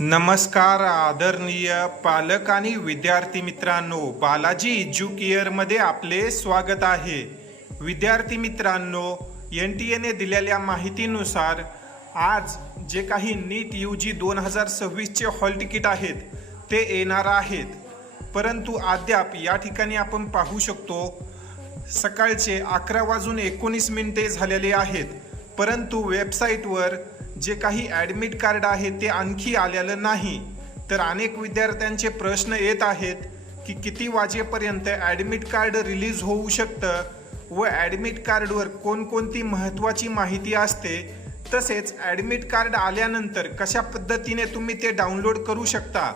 नमस्कार आदरणीय पालक आणि विद्यार्थी मित्रांनो, बालाजी एज्युकेअरमध्ये आपले स्वागत आहे। विद्यार्थी मित्रांनो, NTA दिलेल्या माहितीनुसार आज जे काही नीट UG 2026 चे हॉल तिकीट आहेत ते येणार आहेत, परंतु अद्याप या ठिकाणी आपण पाहू शकतो सकाळचे 11:19 झालेले आहेत, परंतु वेबसाईटवर जे काही ॲडमिट कार्ड आहे ते आणखी आलेलं नाही। तर अनेक विद्यार्थ्यांचे प्रश्न येत आहेत की किती वाजेपर्यंत ॲडमिट कार्ड रिलीज होऊ शकतं व ॲडमिट कार्डवर कोणकोणती महत्त्वाची माहिती असते, तसेच ॲडमिट कार्ड आल्यानंतर कशा पद्धतीने तुम्ही ते डाउनलोड करू शकता।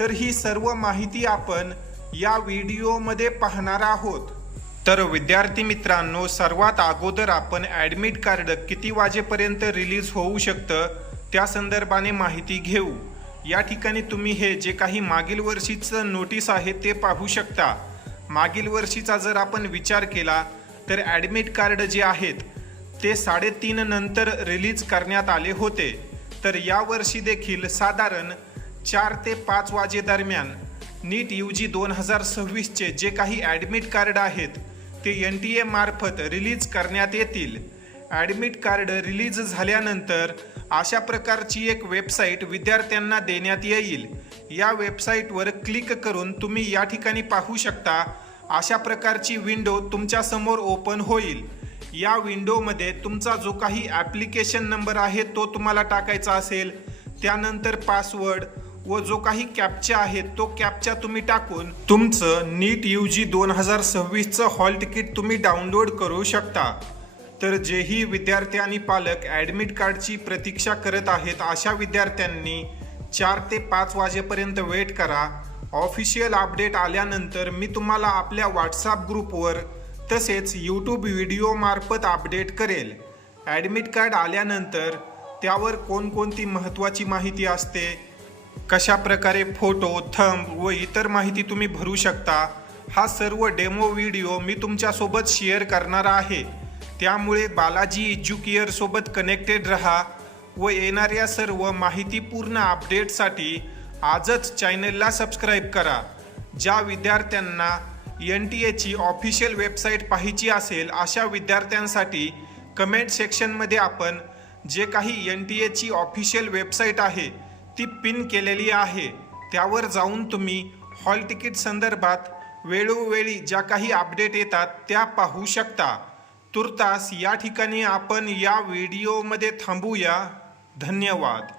तर ही सर्व माहिती आपण या व्हिडिओमध्ये पाहणार आहोत। तर विद्यार्थी मित्रांनो, सर्वात अगोदर आपण ॲडमिट कार्ड किती वाजेपर्यंत रिलीज होऊ शकतं त्या संदर्भाने माहिती घेऊ। या ठिकाणी तुम्ही हे जे काही मागील वर्षीचं नोटीस आहे ते पाहू शकता। मागील वर्षीचा जर आपण विचार केला तर ॲडमिट कार्ड जे आहेत ते 3:30 नंतर रिलीज करण्यात आले होते। तर यावर्षी देखील साधारण 4 ते 5 वाजेदरम्यान नीट UG 2026 चे जे काही ॲडमिट कार्ड आहेत ते NTA मार्फत रिलीज करण्यात येतील। ॲडमिट कार्ड रिलीज झाल्यानंतर अशा प्रकारची एक वेबसाईट विद्यार्थ्यांना देण्यात येईल। या वेबसाईटवर क्लिक करून तुम्ही या ठिकाणी पाहू शकता अशा प्रकारची विंडो तुमच्या समोर ओपन होईल। या विंडोमध्ये तुमचा जो काही ॲप्लिकेशन नंबर आहे तो तुम्हाला टाकायचा असेल, त्यानंतर पासवर्ड व जो काही कॅप्चा आहे तो कॅप्चा तुम्ही टाकून तुमचं नीट UG 2026 चं हॉल तिकीट तुम्ही डाउनलोड करू शकता। तर जेही विद्यार्थी आणि पालक ॲडमिट कार्डची प्रतीक्षा करत आहेत अशा विद्यार्थ्यांनी 4 ते 5 वाजेपर्यंत वेट करा। ऑफिशियल अपडेट आल्यानंतर मी तुम्हाला आपल्या व्हॉट्सॲप ग्रुपवर तसेच YouTube व्हिडिओ मार्फत अपडेट करेल। ॲडमिट कार्ड आल्यानंतर त्यावर कोणकोणती महत्त्वाची माहिती असते, कशा प्रकारे फोटो, थंब व इतर माहिती तुम्ही भरू शकता, हा सर्व डेमो व्हिडिओ मी तुमच्यासोबत शेअर करणार आहे। त्यामुळे बालाजी एज्युकेअर सोबत कनेक्टेड रहा व येणाऱ्या सर्व माहितीपूर्ण अपडेटसाठी आजच चॅनलला सबस्क्राईब करा। ज्या विद्यार्थ्यांना NTA ची ऑफिशियल वेबसाईट पाहायची असेल अशा विद्यार्थ्यांसाठी कमेंट सेक्शनमध्ये आपण जे काही NTA ची ऑफिशियल वेबसाईट आहे ती पिन केलेली आहे, त्यावर जाऊन तुम्ही हॉल तिकीट संदर्भात वेळोवेळी ज्या काही अपडेट येतात त्या पाहू शकता। तुर्तास या ठिकाणी आपण या व्हिडिओमध्ये थांबूया। धन्यवाद।